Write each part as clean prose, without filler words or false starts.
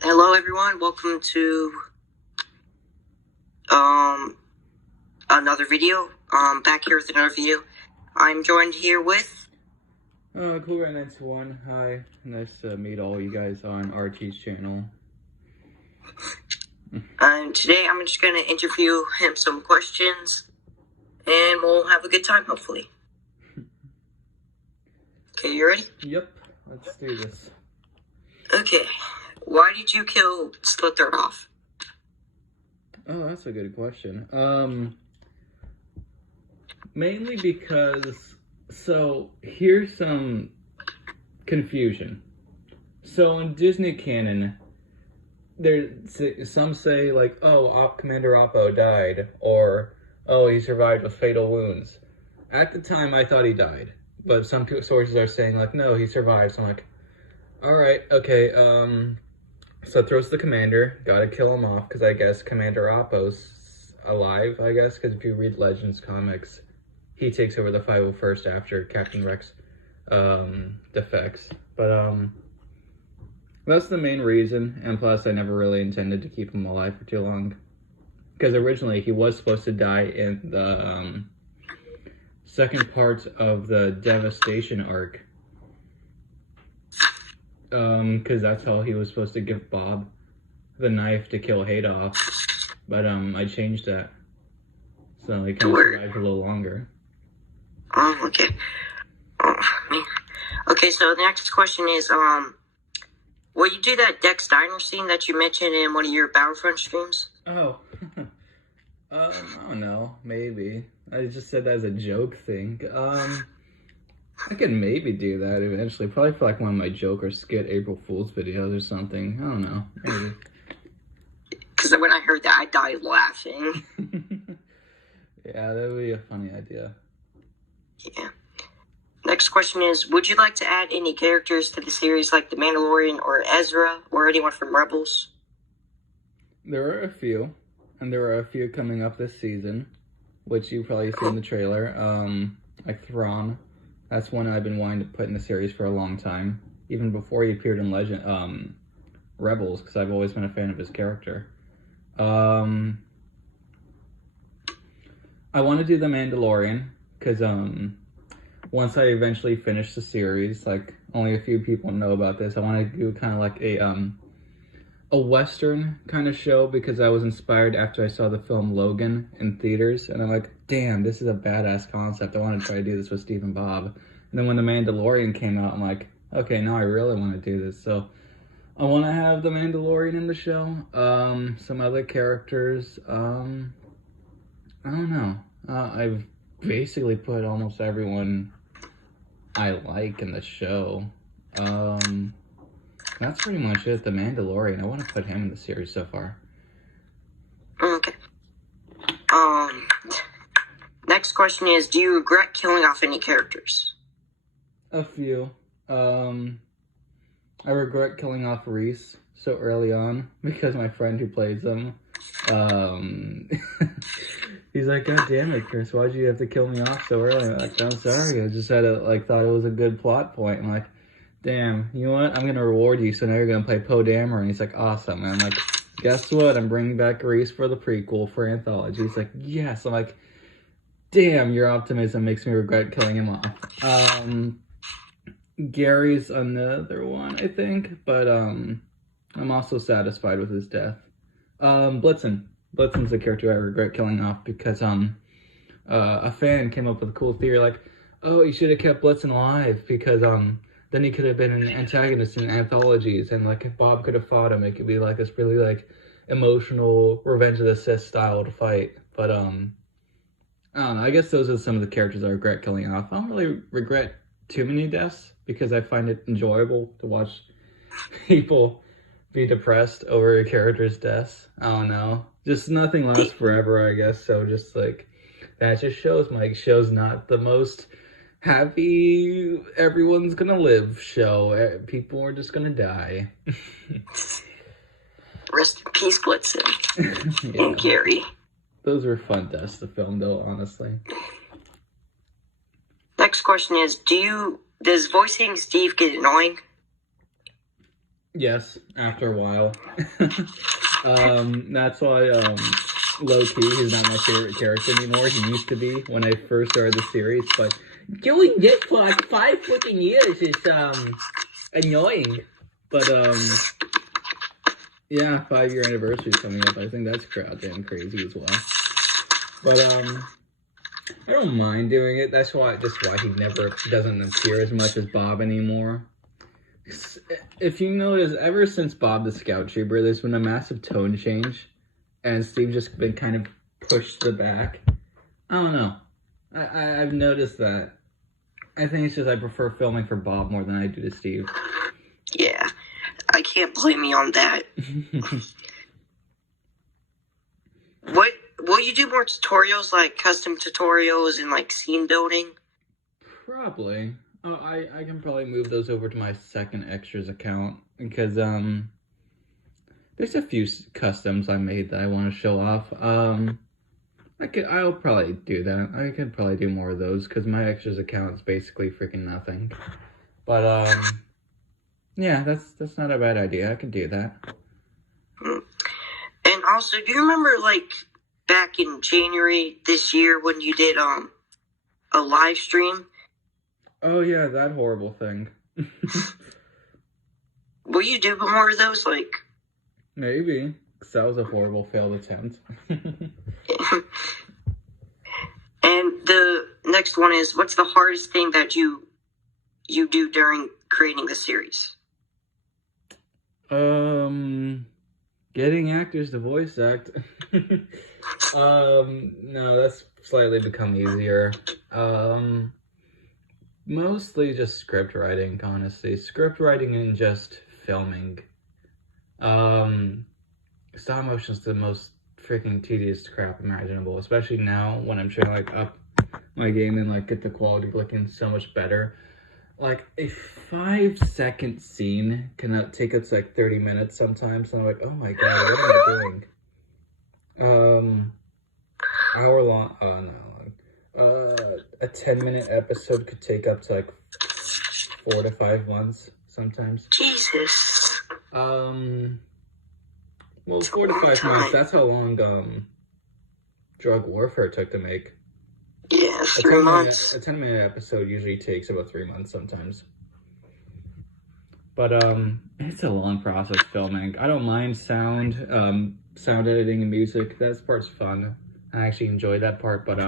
Hello everyone. Welcome to another video. Back here with another video. I'm joined here with COOLGUY9201. Hi, nice to meet all you guys on RT's channel. And today I'm just gonna interview him some questions, and we'll have a good time hopefully. Okay, you ready? Yep, let's do this. Okay. Why did you kill Slither-off? Oh, that's a good question. Mainly because, so here's some confusion. So in Disney canon, some say like, oh, Commander Oppo died, or oh, he survived with fatal wounds. At the time, I thought he died, but some sources are saying like, no, he survived. So I'm like, all right, okay. So throws the commander, gotta kill him off, because I guess Commander Oppo's alive, I guess, because if you read Legends comics, he takes over the 501st after Captain Rex defects. But that's the main reason, and plus I never really intended to keep him alive for too long. Because originally he was supposed to die in the second part of the Devastation arc. Because that's how he was supposed to give Bob the knife to kill Haydoff. But, I changed that. So he kind of survived a little longer. Okay. Okay, so the next question is, will you do that Dex Diner scene that you mentioned in one of your Battlefront streams? Oh. I don't know. Maybe. I just said that as a joke thing. I could maybe do that eventually. Probably for like one of my joke or skit April Fool's videos or something. I don't know. Maybe. Because when I heard that, I died laughing. Yeah, that would be a funny idea. Yeah. Next question is, would you like to add any characters to the series like The Mandalorian or Ezra or anyone from Rebels? There are a few. And there are a few coming up this season, which you probably see in the trailer. Like Thrawn. That's one I've been wanting to put in the series for a long time. Even before he appeared in Rebels, because I've always been a fan of his character. I want to do The Mandalorian, because once I eventually finish the series, like only a few people know about this, I want to do kind of like a Western kind of show, because I was inspired after I saw the film Logan in theaters, and I'm like, damn, this is a badass concept. I want to try to do this with Steve and Bob. And then when The Mandalorian came out, I'm like, okay, now I really want to do this. So I want to have The Mandalorian in the show. Some other characters. I don't know. I've basically put almost everyone I like in the show. That's pretty much it. The Mandalorian. I want to put him in the series so far. Okay. Next question is, do you regret killing off any characters? A few. I regret killing off Reese so early on, because my friend who plays him, he's like, God damn it, Chris, why'd you have to kill me off so early? I'm like, I'm sorry, I just had thought it was a good plot point. I'm like, damn, you know what? I'm gonna reward you, so now you're gonna play Poe Dameron. And he's like, awesome. And I'm like, guess what? I'm bringing back Reese for the prequel for Anthology. He's like, yes. I'm like, damn, your optimism makes me regret killing him off. Gary's another one, I think, but I'm also satisfied with his death. Blitzen. Blitzen's a character I regret killing off, because a fan came up with a cool theory, like, oh, you should have kept Blitzen alive, because then he could have been an antagonist in anthologies, and like if Bob could have fought him, it could be like this really like emotional Revenge of the Sith style to fight. But I don't know, I guess those are some of the characters I regret killing off. I don't really regret too many deaths, because I find it enjoyable to watch people be depressed over a character's deaths. I don't know, just nothing lasts forever, I guess. So just like that just shows my show's not the most happy everyone's gonna live show. People are just gonna die. Rest in peace, Blitzen. Yeah. And Gary. Those were fun deaths to film, though, honestly. Next question is, does voicing Steve get annoying? Yes, after a while. That's why, low-key, he's not my favorite character anymore. He used to be when I first started the series, but doing this for like 5 freaking years is, annoying. But, yeah, 5-year anniversary is coming up. I think that's goddamn crazy as well. But, I don't mind doing it. That's why he never doesn't appear as much as Bob anymore. If you notice, ever since Bob the Scout Trooper, there's been a massive tone change, and Steve's just been kind of pushed to the back. I don't know. I've noticed that. I think it's just I prefer filming for Bob more than I do to Steve. Yeah, I can't blame you on that. Will you do more tutorials, like custom tutorials and like scene building? Probably. Oh, I can probably move those over to my second extras account because there's a few customs I made that I want to show off. I'll probably do that. I could probably do more of those because my extras account is basically freaking nothing. But yeah, that's not a bad idea. I can do that. And also, do you remember like back in January this year when you did a live stream? Oh yeah, that horrible thing. Will you do more of those? Like, maybe, because that was a horrible failed attempt. And the next one is, what's the hardest thing that you do during creating the series? Getting actors to voice act. No, that's slightly become easier. Mostly just script writing, honestly. Script writing and just filming. Stop motion is the most freaking tedious crap imaginable, especially now when I'm trying to like up my game and like get the quality looking so much better. Like a 5-second scene can take us like 30 minutes sometimes. So I'm like, oh my god, what am I doing? Hour long, a 10-minute episode could take up to like 4 to 5 months sometimes. Jesus. Well, 4 to 5 months, that's how long, Drug Warfare took to make. Yeah, 3 months. A 10-minute episode usually takes about 3 months sometimes. But, it's a long process filming. I don't mind sound editing and music. That part's fun. I actually enjoy that part, but,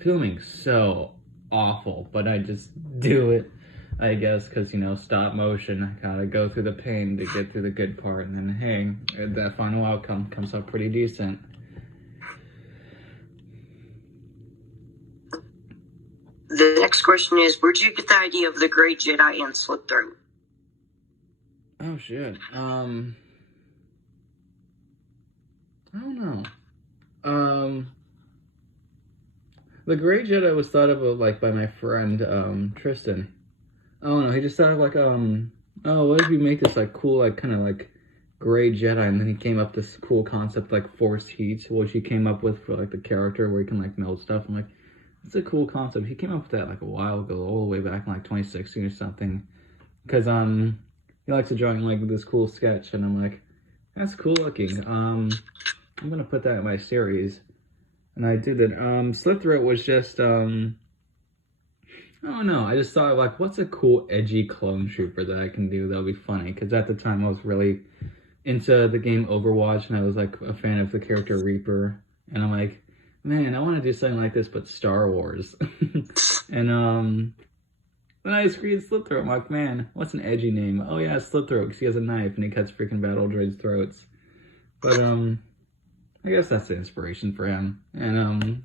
filming's so awful, but I just do it, I guess, because, you know, stop motion. I gotta go through the pain to get through the good part, and then, hey, that final outcome comes out pretty decent. The next question is, where'd you get the idea of the Great Jedi and Slit Throat? Oh, shit. I don't know. The Great Jedi was thought of, like, by my friend, Tristan. I don't know, he just thought of, like, oh, what if we make this, like, cool, like, kind of, like, Gray Jedi, and then he came up with this cool concept, like, Force Heat, which he came up with for, like, the character, where he can, like, melt stuff. I'm like, it's a cool concept. He came up with that, like, a while ago, all the way back in, like, 2016 or something, because, he likes to draw, like, this cool sketch, and I'm like, that's cool looking. I'm gonna put that in my series. And I did it. Slit Throat was just, I don't know. I just thought, like, what's a cool, edgy clone trooper that I can do that would be funny? Because at the time, I was really into the game Overwatch, and I was, like, a fan of the character Reaper. And I'm like, man, I want to do something like this, but Star Wars. And, then I just created Slit Throat. I'm like, man, what's an edgy name? Oh, yeah, Slit Throat, because he has a knife, and he cuts freaking battle droids' throats. But, I guess that's the inspiration for him. And,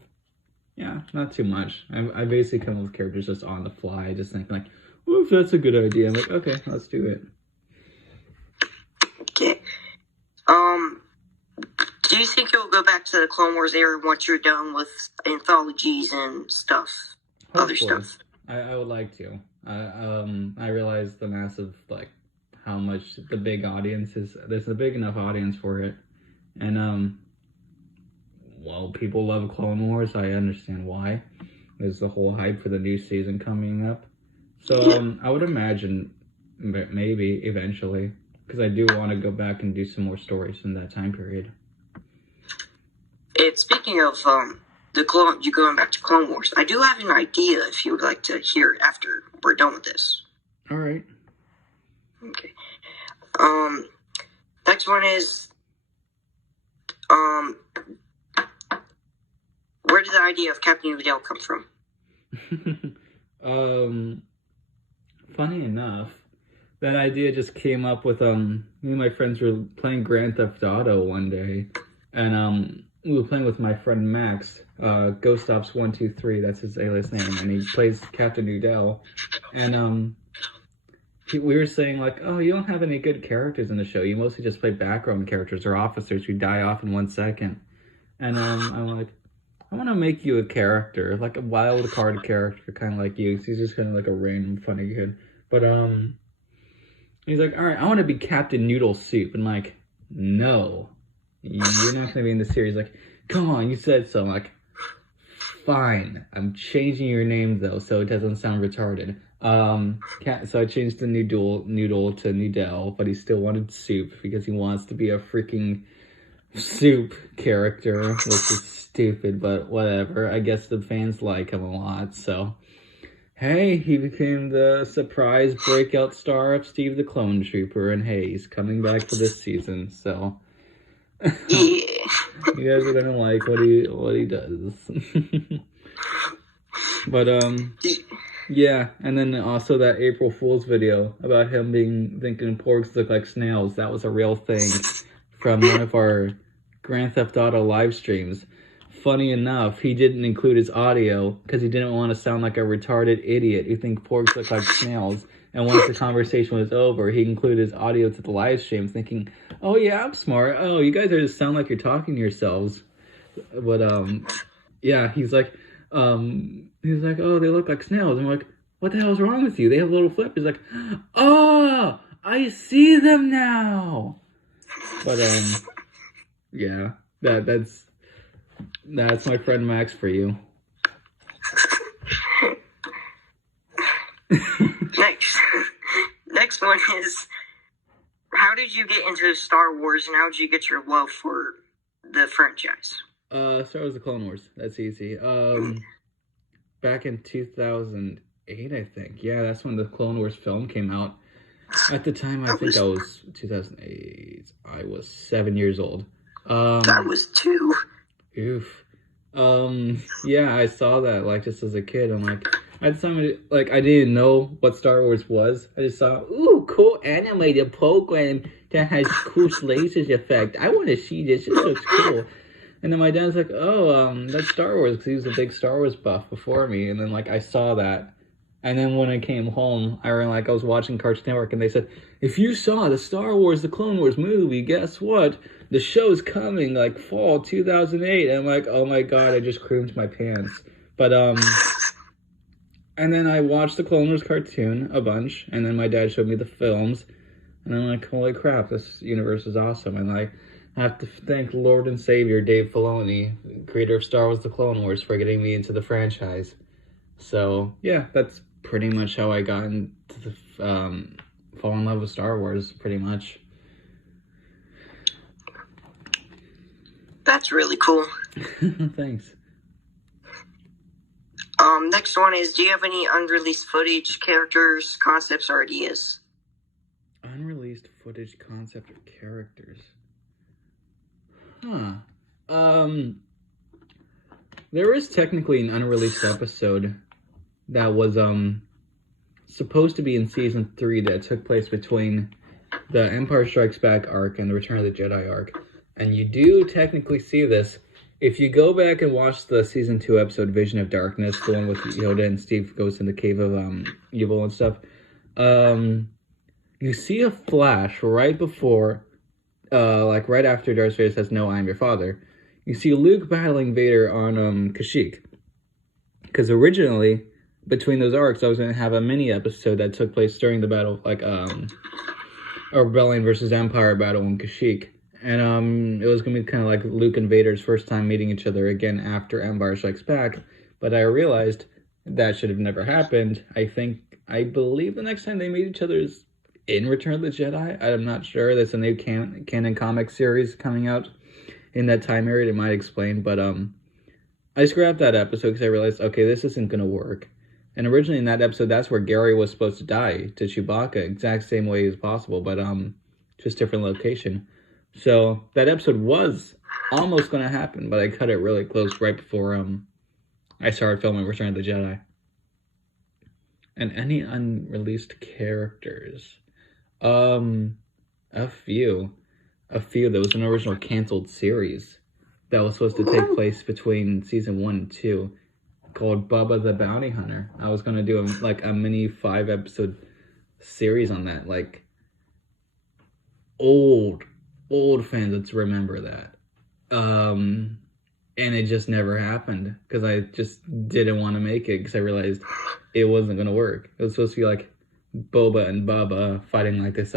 yeah, not too much. I basically come up with characters just on the fly, just thinking like, well, if that's a good idea, I'm like, okay, let's do it. Okay. Do you think you'll go back to the Clone Wars era once you're done with anthologies and stuff? Hopefully. Other stuff? I would like to. I realize the massive, like, how much the big audience is. There's a big enough audience for it. And, well, people love Clone Wars. I understand why. There's the whole hype for the new season coming up. So, I would imagine maybe eventually, because I do want to go back and do some more stories in that time period. Speaking of you going back to Clone Wars, I do have an idea if you would like to hear it after we're done with this. All right. Okay. Next one is, where did the idea of Captain Udell come from? Funny enough, that idea just came up with, me and my friends were playing Grand Theft Auto one day, and, we were playing with my friend Max, Ghost Ops 123, that's his alias name, and he plays Captain Udell, and, we were saying, like, oh, you don't have any good characters in the show, you mostly just play background characters or officers who die off in 1 second, and, I'm like, I want to make you a character, like a wild card character, kind of like you, because he's just kind of like a random funny kid, but, he's like, all right, I want to be Captain Noodle Soup, and I'm like, no. You're not going to be in the series. Like, come on, you said so. I'm like, fine. I'm changing your name, though, so it doesn't sound retarded. So I changed the Noodle to Noodle, but he still wanted Soup because he wants to be a freaking Soup character, which is stupid, but whatever. I guess the fans like him a lot, so... Hey, he became the surprise breakout star of Steve the Clone Trooper, and hey, he's coming back for this season, so... Yeah. You guys are gonna like what he does. But yeah, and then also that April Fool's video about him thinking porgs look like snails. That was a real thing from one of our Grand Theft Auto live streams. Funny enough, he didn't include his audio because he didn't want to sound like a retarded idiot who thinks porgs look like snails. And once the conversation was over, he included his audio to the live stream, thinking, oh yeah, I'm smart. Oh, you guys are just sound like you're talking to yourselves. But, yeah, he's like, oh, they look like snails. I'm like, what the hell's wrong with you? They have a little flip. He's like, oh, I see them now. But, yeah, that's my friend Max for you. Next one is, how did you get into Star Wars and how did you get your love for the franchise? Star Wars: The Clone Wars. That's easy. Back in 2008, I think. Yeah, that's when the Clone Wars film came out. At the time, I think I was 2008. I was 7 years old. I was 2. Oof. Yeah, I saw that, like, just as a kid. I'm like, I didn't know what Star Wars was. I just saw, ooh, cool animated program that has cool lasers effect. I want to see this. This looks cool. And then my dad's like, oh, that's Star Wars, because he was a big Star Wars buff before me. And then, like, I saw that. And then when I came home, I was watching Cartoon Network, and they said, if you saw the Star Wars, the Clone Wars movie, guess what? The show's coming, like, fall 2008. And I'm like, oh my god, I just creamed my pants. But, and then I watched the Clone Wars cartoon a bunch, and then my dad showed me the films, and I'm like, holy crap, this universe is awesome. And I have to thank Lord and Savior Dave Filoni, creator of Star Wars: The Clone Wars, for getting me into the franchise. So, yeah, that's pretty much how I got into the, fall in love with Star Wars, pretty much. That's really cool. Thanks. Next one is, do you have any unreleased footage, characters, concepts, or ideas? Unreleased footage, concept, or characters? Huh. There is technically an unreleased episode that was, supposed to be in Season 3 that took place between the Empire Strikes Back arc and the Return of the Jedi arc. And you do technically see this. If you go back and watch the Season 2 episode, Vision of Darkness, the one with Yoda and Steve goes in the Cave of Evil and stuff, you see a flash right before, right after Darth Vader says, no, I am your father. You see Luke battling Vader on Kashyyyk. Because originally, between those arcs, I was going to have a mini episode that took place during the battle, like, a Rebellion versus Empire battle in Kashyyyk. And it was going to be kind of like Luke and Vader's first time meeting each other again after Empire Strikes Back. But I realized that should have never happened. I believe the next time they meet each other is in Return of the Jedi. I'm not sure. There's a new canon comic series coming out in that time period. It might explain, but I scrapped that episode because I realized, okay, this isn't gonna work. And originally in that episode, that's where Gary was supposed to die to Chewbacca, exact same way as possible, but just different location. So that episode was almost gonna happen, but I cut it really close right before I started filming Return of the Jedi. And any unreleased characters? A few. There was an original canceled series that was supposed to take place between season 1 and 2 called Bubba the Bounty Hunter. I was gonna do a mini 5-episode series on that. Like, old fans would remember that. And it just never happened because I just didn't want to make it because I realized it wasn't gonna work. It was supposed to be like Boba and Bubba fighting like this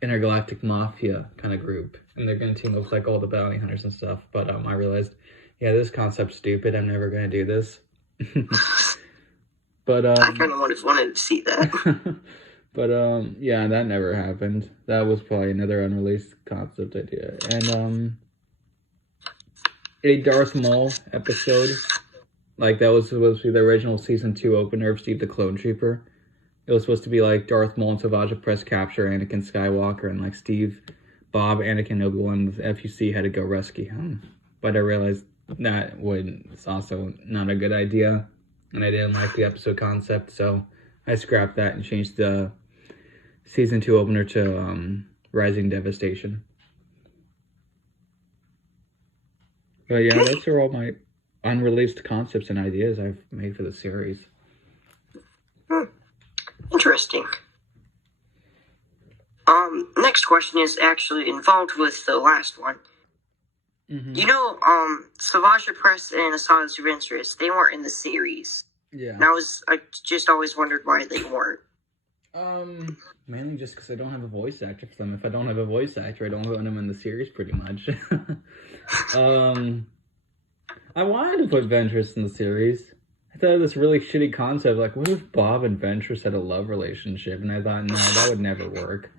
intergalactic mafia kind of group, and they're gonna team up with like all the bounty hunters and stuff. But I realized, yeah, this concept's stupid. I'm never gonna do this. But I kind of wanted to see that. But yeah, that never happened. That was probably another unreleased concept idea. And a Darth Maul episode, like that was supposed to be the original season 2 opener of Steve the Clone Trooper. It was supposed to be like Darth Maul and Savage Opress capture Anakin Skywalker, and like Steve, Bob, Anakin, Obi-Wan with FUC had to go rescue him. But I realized that was also not a good idea, and I didn't like the episode concept, so I scrapped that and changed the season 2 opener to Rising Devastation. But yeah, those are all my unreleased concepts and ideas I've made for the series. Interesting. Next question is actually involved with the last one. Mm-hmm. You know, Savage Opress and Asajj Ventress, they weren't in the series. Yeah. And I just always wondered why they weren't. Mainly just because I don't have a voice actor for them. If I don't have a voice actor, I don't want them in the series, pretty much. I wanted to put Ventress in the series. I thought of this really shitty concept, like, what if Bob and Ventress had a love relationship? And I thought, no, that would never work.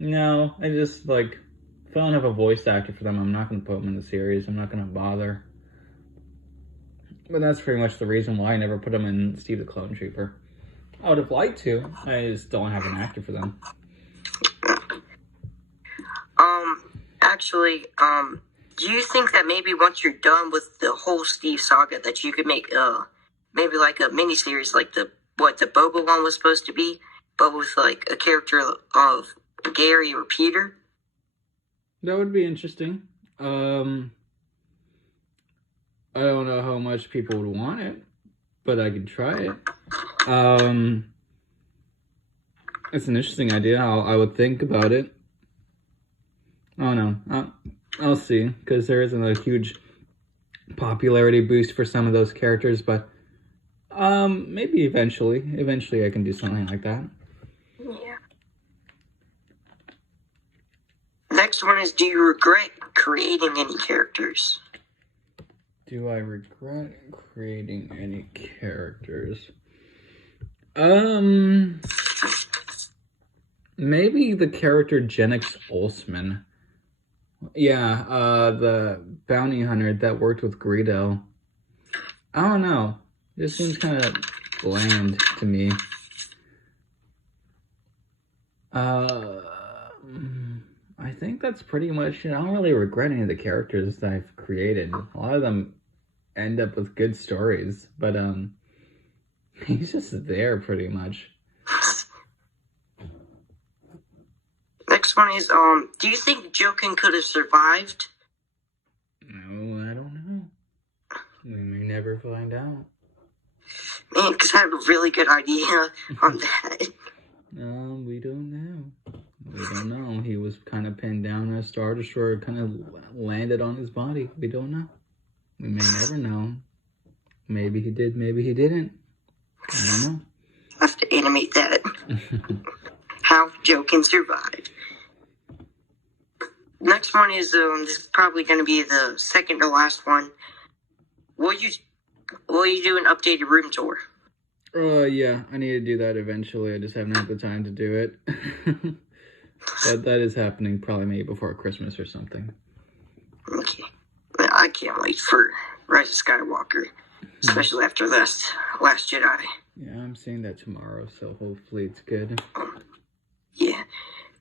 No, I just, like, if I don't have a voice actor for them, I'm not going to put them in the series. I'm not going to bother. But that's pretty much the reason why I never put them in Steve the Clone Trooper. I would have liked to. I just don't have an actor for them. Actually, do you think that maybe once you're done with the whole Steve saga that you could make, maybe like a mini-series like the Boba one was supposed to be, but with like a character of Gary or Peter? That would be interesting. I don't know how much people would want it, but I could try it. It's an interesting idea. I would think about it. Oh no, I'll see, because there isn't a huge popularity boost for some of those characters, but maybe eventually I can do something like that. Yeah. Next one is, do you regret creating any characters? Do I regret creating any characters? Maybe the character Genix Olsman. Yeah, the bounty hunter that worked with Greedo. I don't know. This seems kind of bland to me. I think that's pretty much it. I don't really regret any of the characters that I've created. A lot of them end up with good stories, but he's just there pretty much. Next one is, do you think Jokin could have survived? No, I don't know. We may never find out. Man, because I have a really good idea on that. We don't know. We don't know. He was kind of pinned down. A Star Destroyer kind of landed on his body. We don't know. We may never know. Maybe he did, maybe he didn't. I don't know. I have to animate that. How Jokin survived. Next one is, this is probably going to be the second to last one. Will you do an updated room tour? Yeah, I need to do that eventually. I just haven't had the time to do it. But that is happening probably maybe before Christmas or something. Okay. I can't wait for Rise of Skywalker, especially after Last Jedi. Yeah, I'm seeing that tomorrow, so hopefully it's good. Yeah.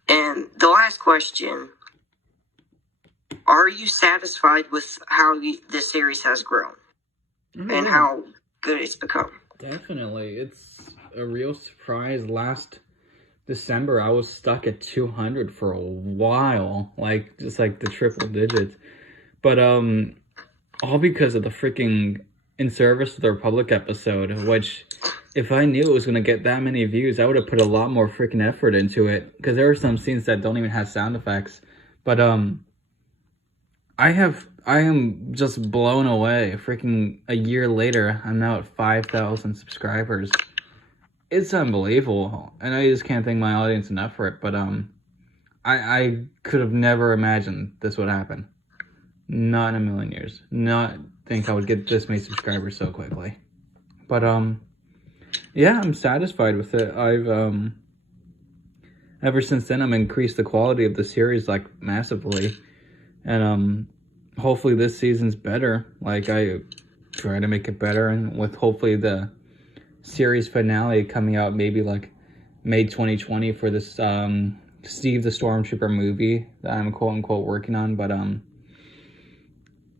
And the last question, are you satisfied with how this series has grown? And how good it's become? Definitely. It's a real surprise. Last December, I was stuck at 200 for a while. Like, just like the triple digits. But, all because of the freaking In Service to the Republic episode, which, if I knew it was going to get that many views, I would have put a lot more freaking effort into it. Because there are some scenes that don't even have sound effects. But, I am just blown away. Freaking a year later, I'm now at 5,000 subscribers. It's unbelievable. And I just can't thank my audience enough for it. But, I could have never imagined this would happen. Not in a million years. Not think I would get this many subscribers so quickly. But, yeah, I'm satisfied with it. I've, ever since then, I've increased the quality of the series, like, massively. And, hopefully this season's better. Like, I try to make it better. And with hopefully the series finale coming out maybe, like, May 2020 for this, Steve the Stormtrooper movie that I'm quote-unquote working on. But,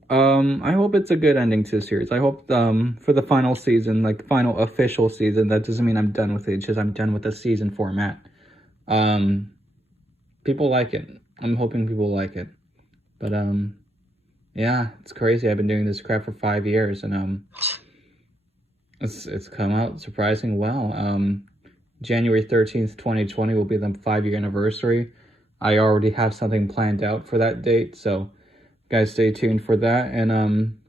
I hope it's a good ending to the series. I hope, for the final season, like, final official season, that doesn't mean I'm done with it. It's just I'm done with the season format. People like it. I'm hoping people like it. But, yeah, it's crazy. I've been doing this crap for 5 years, and, it's come out surprising well. January 13th, 2020 will be the 5-year anniversary. I already have something planned out for that date, so guys stay tuned for that. And,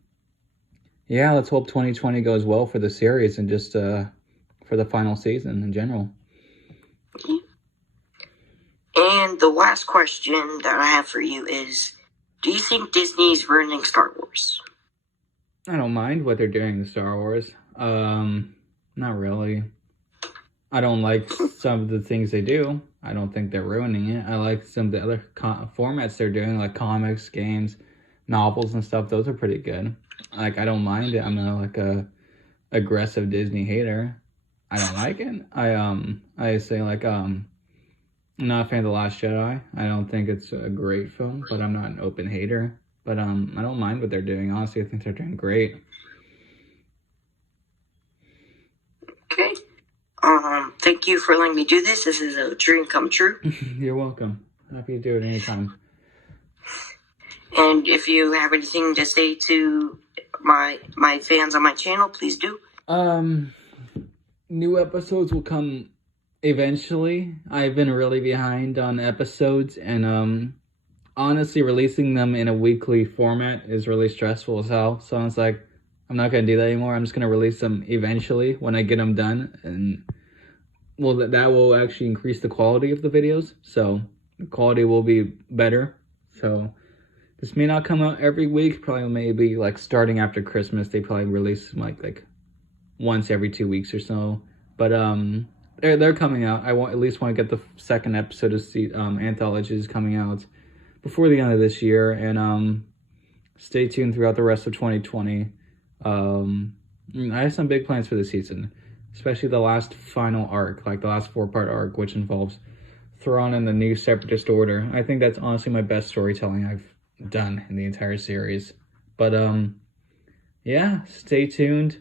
yeah, let's hope 2020 goes well for the series and just, for the final season in general. And the last question that I have for you is, do you think Disney's ruining Star Wars? I don't mind what they're doing in Star Wars. Not really. I don't like some of the things they do. I don't think they're ruining it. I like some of the other formats they're doing, like comics, games, novels, and stuff. Those are pretty good. Like, I don't mind it. I'm not like a aggressive Disney hater. I don't like it. I say, like, I'm not a fan of The Last Jedi. I don't think it's a great film, but I'm not an open hater. But, I don't mind what they're doing. Honestly, I think they're doing great. Okay. Thank you for letting me do this. This is a dream come true. You're welcome. Happy to do it anytime. And if you have anything to say to my fans on my channel, please do. New episodes will come eventually. I've been really behind on episodes, and honestly, releasing them in a weekly format is really stressful as hell. So it's like, I'm not gonna do that anymore. I'm just gonna release them eventually when I get them done, and well, that will actually increase the quality of the videos. So the quality will be better. So this may not come out every week. Probably maybe like starting after Christmas, they probably release like once every 2 weeks or so. But they're coming out. I at least want to get the second episode of anthologies coming out before the end of this year, and stay tuned throughout the rest of 2020. I have some big plans for this season, especially the last final arc, like the last 4-part arc, which involves Thrawn and the new Separatist Order. I think that's honestly my best storytelling I've done in the entire series. But yeah, stay tuned.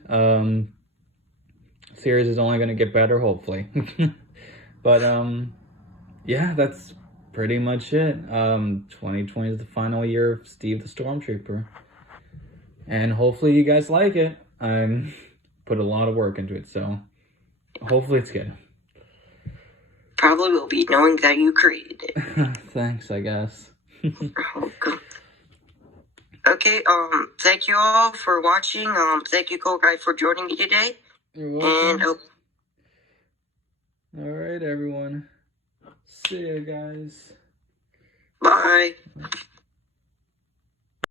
Series is only going to get better, hopefully. But yeah, that's pretty much it. 2020 is the final year of Steve the Stormtrooper, and hopefully you guys like it. I put a lot of work into it, so hopefully it's good. Probably will be, knowing that you created it. Thanks, I guess. Okay, thank you all for watching. Thank you, Cool Guy, for joining me today. You're welcome. And all right, everyone. See you guys. Bye.